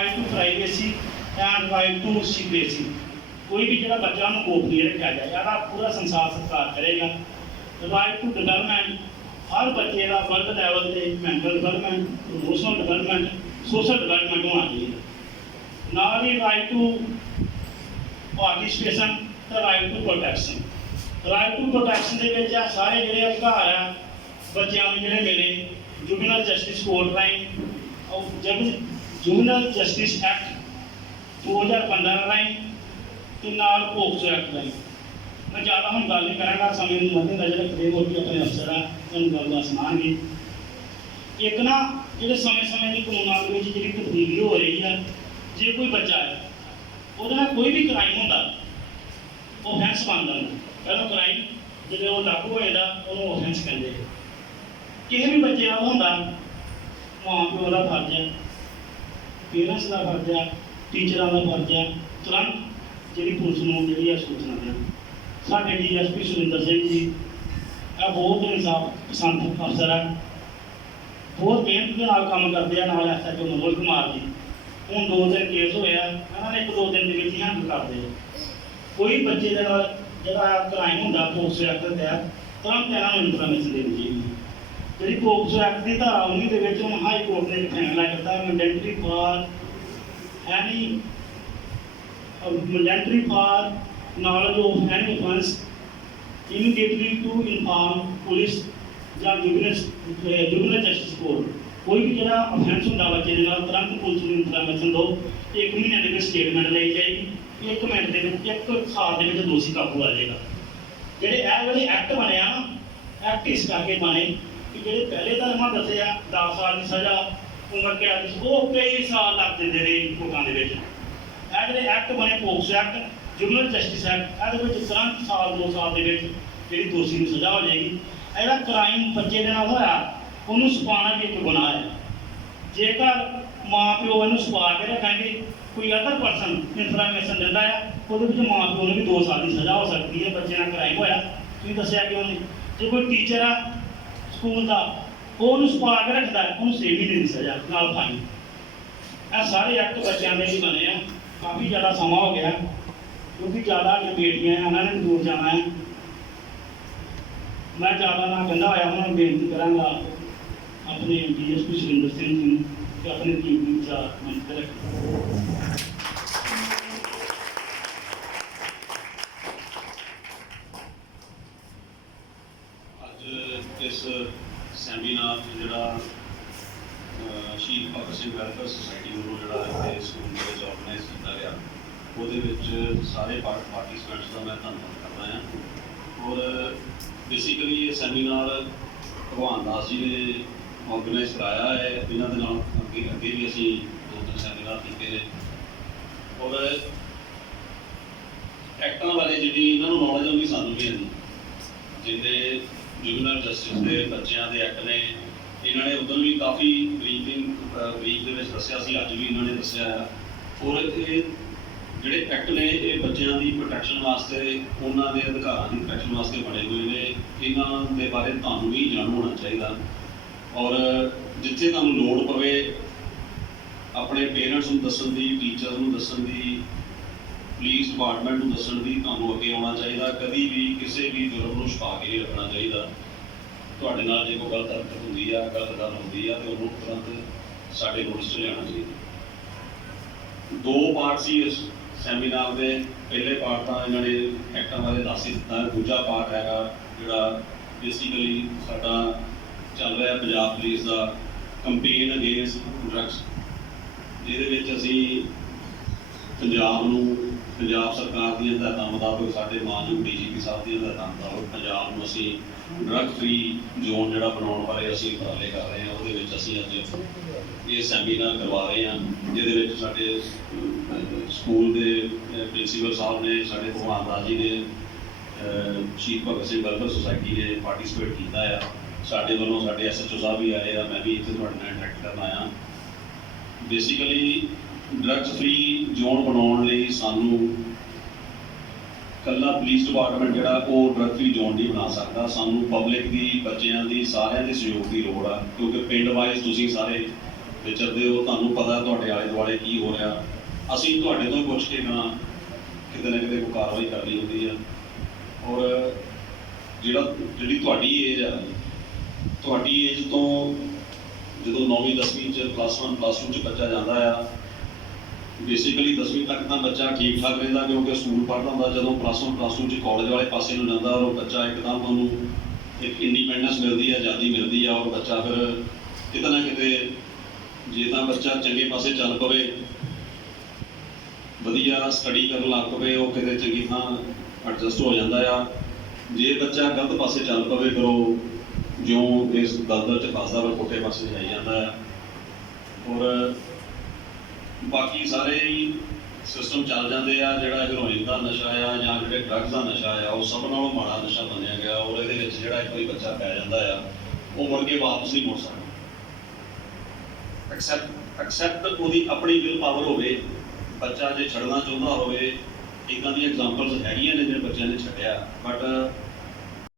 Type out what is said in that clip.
Right to privacy and right to secrecy ਕੋਈ ਵੀ ਜਿਹੜਾ ਬੱਚਾ ਨੂੰ ਗੋਪਨੀय ਰੱਖਿਆ ਜਾਏ ਇਹਦਾ ਪੂਰਾ ਸੰਸਾਰ ਸਤਿਕਾਰ ਕਰੇਗਾ। ਰਾਈਟ ਟੂ ਡਿਵੈਲਪਮੈਂਟ ਹਰ ਬੱਚੇ ਦਾ ਵਰਲਡ ਲੈਵਲ ਤੇ mental development emotional development social development ਹੋਣਾ ਚਾਹੀਦਾ। ਨਾਲ ਹੀ ਰਾਈਟ ਟੂ ਪਾਰਟਿਸਿਪੇਸ਼ਨ ਤੇ right to protection right to protection ਦੇ ਵਿੱਚ ਆ ਸਾਰੇ ਜਿਹੜੇ ਅਧਿਕਾਰ ਆ, ਬੱਚਿਆਂ ਨੂੰ ਜਿਹੜੇ ਮਿਲੇ। ਜੁਵੀਨਲ ਜਸਟਿਸ ਕੋਰਟ ਰਾਈਨ ਜੁਵੀਨਲ ਜਸਟਿਸ ਐਕਟ 2015 ਰਾਈਨ ਤੇ ਨਾਲ ਪੋਕਸੋ ਐਕਟ ਰਾਈਨ ਮੈਂ ਜ਼ਿਆਦਾ ਹੁਣ ਗੱਲ ਨਹੀਂ ਕਰਾਂਗਾ, ਸਮੇਂ ਨੂੰ ਮੱਦੇ ਨਜ਼ਰ ਰੱਖਦੇ ਹੋ ਕਿ ਆਪਣੇ ਅਫਸਰ ਆ, ਤੁਹਾਨੂੰ ਗੱਲ ਦਾ ਸੁਣਾਉਣਗੇ ਇੱਕ ਨਾ, ਜਿਹੜੇ ਸਮੇਂ-ਸਮੇਂ ਦੀ ਕਾਨੂੰਨਾਂ ਵਿੱਚ ਜਿਹੜੀ ਤਬਦੀਲੀ ਹੋ ਰਹੀ ਆ, ਜੇ ਕੋਈ ਬੱਚਾ ਹੈ ਉਹਦੇ ਨਾਲ ਕੋਈ ਵੀ ਕ੍ਰਾਈਮ ਹੁੰਦਾ, ਉਹ ਫੈਂਸ ਬਣਦਾ ਹੈ ਪਹਿਲਾਂ ਕ੍ਰਾਈਮ ਜਦੋਂ ਉਹ ਲਾਗੂ ਹੋਏਗਾ ਉਹਨੂੰ offense ਕਹਿੰਦੇ ਕਿਸੇ ਵੀ ਬੱਚੇ ਨਾਲ ਹੁੰਦਾ ਮਾਂ ਪਿਓ ਦਾ ਫਰਜ਼ ਹੈ ਪੇਰੈਂਟਸ ਦਾ ਫਰਜ਼ ਹੈ ਟੀਚਰਾਂ ਦਾ ਫਰਜ਼ ਹੈ ਤੁਰੰਤ ਜਿਹੜੀ ਪੁਲਿਸ ਨੂੰ ਜਿਹੜੀ ਆ ਸੂਚਨਾ ਦੇਣ। ਸਾਡੇ ਡੀਐਸਪੀ ਸੁਰਿੰਦਰ ਸਿੰਘ ਜੀ, ਇਹ ਬਹੁਤ ਇਨਸਾਫ ਪਸੰਦ ਅਫਸਰ ਹੈ ਬਹੁਤ ਮਿਹਨਤ ਦੇ ਨਾਲ ਕੰਮ ਕਰਦੇ ਆ, ਨਾਲ ਐਸਐਚਓ ਮਨੋਜ ਕੁਮਾਰ ਜੀ। ਹੁਣ ਦੋ ਦਿਨ ਕੇਸ ਹੋਇਆ ਇਹਨਾਂ ਨੇ ਇੱਕ ਦੋ ਦਿਨ ਦੇ ਵਿੱਚ ਹੀ ਹੈਂਡਲ ਕਰਦੇ ਆ ਕੋਈ ਬੱਚੇ ਦੇ ਨਾਲ ਜਿਹੜਾ ਕ੍ਰਾਈਮ ਹੁੰਦਾ ਪੋਕਸੋ ਐਕਟ ਦੇ ਤਹਿਤ ਤੁਰੰਤ ਇਹਨਾਂ ਨੂੰ ਇਨਫੋਰਮੇਸ਼ਨ ਦੇਣੀ ਚਾਹੀਦੀ। ਹੈ ਜਿਹੜੀ ਪੋਕਸੋ ਐਕਟ ਦੀ ਧਾਰਾ 19 ਦੇ ਵਿੱਚ ਹੁਣ ਹਾਈ ਕੋਰਟ ਨੇ ਇੱਕ ਫੈਸਲਾ ਕੀਤਾ mandatory for any mandatory for knowledge of any offense immediately to inform police ਜਾਂ juvenile eh, juvenile justice court ਕੋਈ ਵੀ ਜਿਹੜਾ offense ਹੁੰਦਾ ਬੱਚੇ ਦੇ ਨਾਲ ਤੁਰੰਤ ਪੁਲਿਸ ਨੂੰ ਇਨਫੋਰਮੇਸ਼ਨ ਦਿਓ ਇੱਕ ਮਹੀਨੇ ਦੇ ਵਿੱਚ ਸਟੇਟਮੈਂਟ ਲਈ ਜਾਏਗੀ ਇੱਕ ਮਿੰਟ ਦੇ ਵਿੱਚ, ਇੱਕ ਸਾਲ ਦੇ ਵਿੱਚ ਦੋਸ਼ੀ ਕਾਬੂ ਆ ਜਾਏਗਾ। ਜਿਹੜੇ ਇਹ ਜਿਹੜੇ ਐਕਟ ਬਣਿਆ ਨਾ ਐਕਟ ਇਸ ਕਰਕੇ ਬਣੇ ਕਿ ਜਿਹੜੇ ਪਹਿਲੇ ਧਰਮਾਂ ਦੱਸਿਆ ਆ 10 ਸਾਲ ਦੀ ਸਜ਼ਾ, ਉਮਰ ਕੈਦ ਦੀ ਉਹ ਕਈ ਸਾਲ ਲੱਗ ਦਿੰਦੇ ਨੇ ਕੋਰਟਾਂ ਦੇ ਵਿੱਚ। ਇਹ ਜਿਹੜੇ ਐਕਟ ਬਣੇ POCSO act juvenile justice act ਇਹਦੇ ਵਿੱਚ ਤੁਰੰਤ ਸਾਲ, ਦੋ ਸਾਲ ਦੇ ਵਿੱਚ ਜਿਹੜੀ ਦੋਸ਼ੀ ਨੂੰ ਸਜ਼ਾ ਹੋ ਜਾਏਗੀ। ਇਹਦਾ ਕ੍ਰਾਈਮ ਬੱਚੇ ਦੇ ਨਾਲ ਹੋਇਆ, ਉਹਨੂੰ ਛੁਪਾਉਣਾ ਵੀ ਇੱਕ ਗੁਨਾਹ ਹੈ। ਜੇਕਰ ਮਾਂ ਪਿਓ ਇਹਨੂੰ ਛੁਪਾ ਕੇ ਰੱਖਾਂਗੇ ਕੋਈ ਅਦਰ ਪਰਸਨ ਇਨਫੋਰਮੇਸ਼ਨ ਦਿੰਦਾ ਆ, ਉਹਦੇ ਵਿੱਚ ਮਾਂ ਪਿਓ ਨੂੰ ਵੀ 2 ਸਾਲ ਦੀ ਸਜ਼ਾ ਹੋ ਸਕਦੀ ਹੈ, ਬੱਚੇ ਨਾਲ ਕ੍ਰਾਈਮ ਹੋਇਆ। ਤੁਸੀਂ ਦੱਸਿਆ ਕਿ ਉਹਨੇ ਜੇ ਕੋਈ ਟੀਚਰ ਆ ਸਕੂਲ ਦਾ ਉਹ ਉਹਨੂੰ ਛੁਪਾ ਕੇ ਰੱਖਦਾ ਹੈ, ਉਹਨੂੰ 6 ਮਹੀਨੇ ਦੀ ਸਜ਼ਾ ਨਾਲ ਫਾਈਨ ਇਹ ਸਾਰੇ ਐਕਟ ਬੱਚਿਆਂ ਦੇ ਹੀ ਬਣੇ ਆ ਕਾਫੀ ਜ਼ਿਆਦਾ ਸਮਾਂ ਹੋ ਗਿਆ ਕਿਉਂਕਿ ਜ਼ਿਆਦਾ ਜੋ ਬੇਟੀਆਂ ਆ ਉਹਨਾਂ ਨੇ ਵੀ ਦੂਰ ਜਾਣਾ ਹੈ ਮੈਂ ਜ਼ਿਆਦਾ ਨਾ ਕਹਿੰਦਾ ਹੋਇਆ ਉਹਨਾਂ ਨੂੰ ਬੇਨਤੀ ਕਰਾਂਗਾ ਆਪਣੇ ਡੀਐਸਪੀ ਸੁਰਿੰਦਰ ਸਿੰਘ ਜੀ ਨੂੰ ਕਿ ਆਪਣੇ ਟੀਮ ਦੀ ਵਿਚਾਰ ਮੰਤਰ ਰੱਖਣ ਅੱਜ ਇਸ ਸੈਮੀਨਾਰ 'ਚ ਜਿਹੜਾ ਸ਼ਹੀਦ ਭਗਤ ਸਿੰਘ ਵੈਲਫੇਅਰ ਸੁਸਾਇਟੀ ਵੱਲੋਂ ਜਿਹੜਾ ਇੱਥੇ ਸਕੂਲ ਦੇ ਵਿੱਚ ਆਰਗੇਨਾਈਜ਼ ਕੀਤਾ ਗਿਆ, ਉਹਦੇ ਵਿੱਚ ਸਾਰੇ ਪਾਰਟਿਸਪੈਂਟਸ ਦਾ ਮੈਂ ਧੰਨਵਾਦ ਕਰਦਾ ਹਾਂ। ਔਰ ਬੇਸਿਕਲੀ ਇਹ ਸੈਮੀਨਾਰ ਭਗਵਾਨ ਦਾਸ ਜੀ ਨੇ ਆਰਗੇਨਾਈਜ਼ ਕਰਾਇਆ ਹੈ। ਇਹਨਾਂ ਦੇ ਨਾਲ ਅੱਗੇ ਅੱਗੇ ਵੀ ਅਸੀਂ ਦੋ ਤਿੰਨ ਸੈਮੀਨਾਰ ਕੀਤੇ ਨੇ। ਔਰ ਐਕਟਾਂ ਬਾਰੇ ਜਿਹੜੀ ਇਹਨਾਂ ਨੂੰ ਨੌਲੇਜ ਹੁੰਦੀ ਸਾਨੂੰ ਵੀ ਹੈ ਨਹੀਂ ਜਿਹਦੇ ਜਸਟਿਸ ਦੇ ਬੱਚਿਆਂ ਦੇ ਐਕਟ ਨੇ। ਇਹਨਾਂ ਨੇ ਉਦੋਂ ਵੀ ਕਾਫੀ ਬਰੀਫਿੰਗ ਬਰੀਫ ਦੇ ਵਿੱਚ ਦੱਸਿਆ ਸੀ, ਅੱਜ ਵੀ ਇਹਨਾਂ ਨੇ ਦੱਸਿਆ ਹੈ। ਔਰ ਇਹ ਜਿਹੜੇ ਐਕਟ ਨੇ, ਇਹ ਬੱਚਿਆਂ ਦੀ ਪ੍ਰੋਟੈਕਸ਼ਨ ਵਾਸਤੇ, ਉਹਨਾਂ ਦੇ ਅਧਿਕਾਰਾਂ ਦੀ ਪ੍ਰੋਟੈਕਸ਼ਨ ਵਾਸਤੇ ਬਣੇ ਹੋਏ ਨੇ। ਇਹਨਾਂ ਦੇ ਬਾਰੇ ਤੁਹਾਨੂੰ ਵੀ ਜਾਣੂ ਹੋਣਾ ਚਾਹੀਦਾ। ਔਰ ਜਿੱਥੇ ਤੁਹਾਨੂੰ ਲੋੜ ਪਵੇ, ਆਪਣੇ ਪੇਰੈਂਟਸ ਨੂੰ ਦੱਸਣ ਦੀ ਟੀਚਰਸ ਨੂੰ ਦੱਸਣ ਦੀ ਪੁਲਿਸ ਡਿਪਾਰਟਮੈਂਟ ਨੂੰ ਦੱਸਣ ਦੀ, ਤੁਹਾਨੂੰ ਅੱਗੇ ਚਾਹੀਦਾ, ਕਦੀ ਵੀ ਕਿਸੇ ਵੀ ਜ਼ੁਲਮ ਨੂੰ ਛੁਪਾ ਕੇ ਨਹੀਂ ਰੱਖਣਾ ਚਾਹੀਦਾ। ਤੁਹਾਡੇ ਨਾਲ ਜੇ ਕੋਈ ਗਲਤ ਹਰਕਤ ਹੁੰਦੀ ਆ ਗਲਤ ਗੱਲ ਹੁੰਦੀ ਆ, ਤੇ ਉਹਨੂੰ ਤੁਰੰਤ ਸਾਡੇ ਨੋਟਿਸ 'ਚ ਲਿਆਉਣਾ ਚਾਹੀਦਾ। ਦੋ ਪਾਰਟ ਸੀ ਇਸ ਸੈਮੀਨਾਰ ਦੇ। ਪਹਿਲੇ ਪਾਰਟ ਤਾਂ ਇਹਨਾਂ ਨੇ ਐਕਟਾਂ ਬਾਰੇ ਦੱਸ ਹੀ ਦਿੱਤਾ। ਦੂਜਾ ਪਾਰਟ ਹੈਗਾ ਜਿਹੜਾ ਬੇਸਿਕਲੀ ਸਾਡਾ ਚੱਲ ਰਿਹਾ ਪੰਜਾਬ ਪੁਲਿਸ ਦਾ ਕੰਪੇਨ ਅਗੇਂਸਟ ਡਰੱਗਸ ਜਿਹਦੇ ਵਿੱਚ ਅਸੀਂ ਪੰਜਾਬ ਨੂੰ ਪੰਜਾਬ ਸਰਕਾਰ ਦੀਆਂ ਹਦਾਇਤਾਂ ਮੁਤਾਬਕ ਸਾਡੇ ਮਾਨਯੋਗ ਡੀਜੀਪੀ ਸਾਹਿਬ ਦੀਆਂ ਹਦਾਇਤਾਂ ਮੁਤਾਬਕ ਪੰਜਾਬ ਨੂੰ ਅਸੀਂ ਡਰੱਗ ਫ੍ਰੀ ਜ਼ੋਨ ਜਿਹੜਾ ਬਣਾਉਣ ਬਾਰੇ ਅਸੀਂ ਉਪਰਾਲੇ ਕਰ ਰਹੇ ਹਾਂ, ਉਹਦੇ ਵਿੱਚ ਅਸੀਂ ਅੱਜ ਇਹ ਸੈਮੀਨਾਰ ਕਰਵਾ ਰਹੇ ਹਾਂ, ਜਿਹਦੇ ਵਿੱਚ ਸਾਡੇ ਸਕੂਲ ਦੇ ਪ੍ਰਿੰਸੀਪਲ ਸਾਹਿਬ ਨੇ, ਸਾਡੇ ਭਗਵਾਨ ਦਾਸ ਜੀ ਨੇ ਸ਼ਹੀਦ ਭਗਤ ਸਿੰਘ ਵੈਲਫੇਅਰ ਸੁਸਾਇਟੀ ਨੇ ਪਾਰਟਿਸਿਪੇਟ ਕੀਤਾ ਆ। ਸਾਡੇ ਵੱਲੋਂ ਸਾਡੇ ਐਸਐਚਓ ਸਾਹਿਬ ਵੀ ਆਏ ਆ, ਮੈਂ ਵੀ ਇੱਥੇ ਤੁਹਾਡੇ ਨਾਲ ਇੰਟਰੈਕਟ ਕਰਨ ਆਇਆ। ਬੇਸਿਕਲੀ ਡਰੱਗਸ ਫ੍ਰੀ ਜ਼ੋਨ ਬਣਾਉਣ ਲਈ ਸਾਨੂੰ ਕੱਲਾ ਪੁਲਿਸ ਡਿਪਾਰਟਮੈਂਟ ਜਿਹੜਾ, ਉਹ ਡਰੱਗ ਫ੍ਰੀ ਜ਼ੋਨ ਨਹੀਂ ਬਣਾ ਸਕਦਾ। ਸਾਨੂੰ ਪਬਲਿਕ ਦੀ, ਬੱਚਿਆਂ ਦੀ, ਸਾਰਿਆਂ ਦੇ ਸਹਿਯੋਗ ਦੀ ਲੋੜ ਆ, ਕਿਉਂਕਿ ਪਿੰਡ ਵਾਈਜ਼ ਤੁਸੀਂ ਸਾਰੇ ਵਿਚਰਦੇ ਹੋ, ਤੁਹਾਨੂੰ ਪਤਾ ਤੁਹਾਡੇ ਆਲੇ ਦੁਆਲੇ ਕੀ ਹੋ ਰਿਹਾ। ਅਸੀਂ ਤੁਹਾਡੇ ਤੋਂ ਹੀ ਪੁੱਛ ਕੇ ਨਾ ਕਿਤੇ ਨਾ ਕਿਤੇ ਕੋਈ ਕਾਰਵਾਈ ਕਰਨੀ ਹੁੰਦੀ ਆ। ਔਰ ਜਿਹੜਾ, ਜਿਹੜੀ ਤੁਹਾਡੀ ਏਜ ਆ, ਤੁਹਾਡੀ ਏਜ ਤੋਂ ਜਦੋਂ 9ਵੀਂ 10ਵੀਂ ਚ ਪਲੱਸ 1 ਪਲੱਸ 2 ਚ ਬੱਚਾ ਜਾਂਦਾ ਆ ਬੇਸਿਕਲੀ 10ਵੀਂ ਤੱਕ ਤਾਂ ਬੱਚਾ ਠੀਕ ਠਾਕ ਰਹਿੰਦਾ ਕਿਉਂਕਿ ਸਕੂਲ ਪੜ੍ਹਦਾ ਹੁੰਦਾ, ਜਦੋਂ ਪਲੱਸ 1 ਪਲੱਸ 2 ਚ ਕਾਲਜ ਵਾਲੇ ਪਾਸੇ ਨੂੰ ਜਾਂਦਾ ਔਰ ਬੱਚਾ ਇੱਕਦਮ ਉਹਨੂੰ ਇੱਕ ਇੰਡੀਪੈਂਡੈਂਸ ਮਿਲਦੀ ਹੈ ਆਜ਼ਾਦੀ ਮਿਲਦੀ ਹੈ ਔਰ ਬੱਚਾ ਫਿਰ ਕਿਤੇ ਨਾ ਕਿਤੇ ਜੇ ਤਾਂ ਬੱਚਾ ਚੰਗੇ ਪਾਸੇ ਚੱਲ ਪਵੇ, ਵਧੀਆ ਸਟੱਡੀ ਕਰਨ ਲੱਗ ਪਵੇ, ਉਹ ਕਿਤੇ ਚੰਗੀ ਥਾਂ ਐਡਜਸਟ ਹੋ ਜਾਂਦਾ ਆ। ਜੇ ਬੱਚਾ ਗਲਤ ਪਾਸੇ ਚੱਲ ਪਵੇ ਫਿਰ ਉਹ ਜਿਉਂ ਇਸ ਦਲਦਲ ਚ ਫਸਦਾ ਵਾ ਪੁੱਠੇ ਪਾਸੇ ਜਾਈ ਜਾਂਦਾ ਆ। ਔਰ ਬਾਕੀ ਸਾਰੇ ਹੀ ਸਿਸਟਮ ਚੱਲ ਜਾਂਦੇ ਆ, ਜਿਹੜਾ ਹੈਰੋਇਨ ਦਾ ਨਸ਼ਾ ਆ ਜਾਂ ਜਿਹੜੇ ਡਰੱਗਸ ਦਾ ਨਸ਼ਾ ਆ, ਉਹ ਸਭ ਨਾਲੋਂ ਮਾੜਾ ਨਸ਼ਾ ਮੰਨਿਆ ਗਿਆ ਔਰ ਇਹਦੇ ਵਿੱਚ ਜਿਹੜਾ ਇੱਕ ਵਾਰੀ ਬੱਚਾ ਪੈ ਜਾਂਦਾ ਆ, ਉਹ ਮੁੜ ਕੇ ਵਾਪਸ ਨਹੀਂ ਮੁੜ ਸਕਦਾ। ਐਕਸੈਪਟ ਐਕਸੈਪਟ ਉਹਦੀ ਆਪਣੀ ਵਿਲ ਪਾਵਰ ਹੋਵੇ, ਬੱਚਾ ਜੇ ਛੱਡਣਾ ਚਾਹੁੰਦਾ ਹੋਵੇ ਇਦਾਂ ਦੀਆਂ ਐਗਜ਼ਾਮਪਲਸ ਹੈਗੀਆਂ ਨੇ ਜਿਹੜੇ ਬੱਚਿਆਂ ਨੇ ਛੱਡਿਆ ਬਟ